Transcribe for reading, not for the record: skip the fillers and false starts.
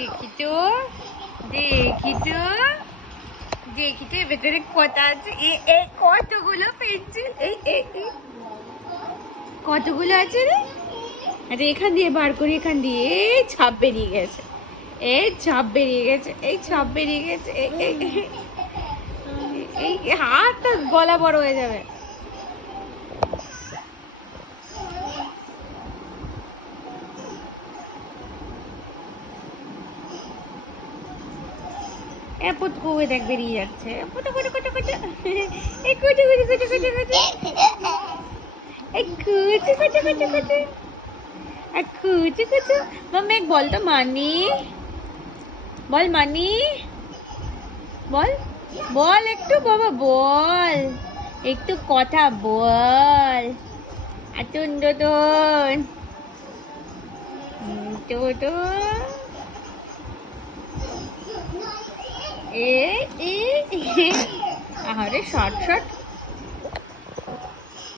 দেখি তো দেখি তো দেখি তো ভেতরে কটা আছে। কতগুলো পেন্সিল, কতগুলো আছে রে। আচ্ছা এখান দিয়ে বার করি, এখান দিয়ে ছাপ বেরিয়ে গেছে, এই ছাপ বেরিয়ে গেছে, এই ছাপ বেরিয়ে গেছে। এই হাতটা গলা বড় হয়ে যাবে। দেখ বেরিয়ে যাচ্ছে। বল তো মানি, বল মানি, বল বল একটু বাবা, বল একটু কথা বল। আরে শর্ট শর্ট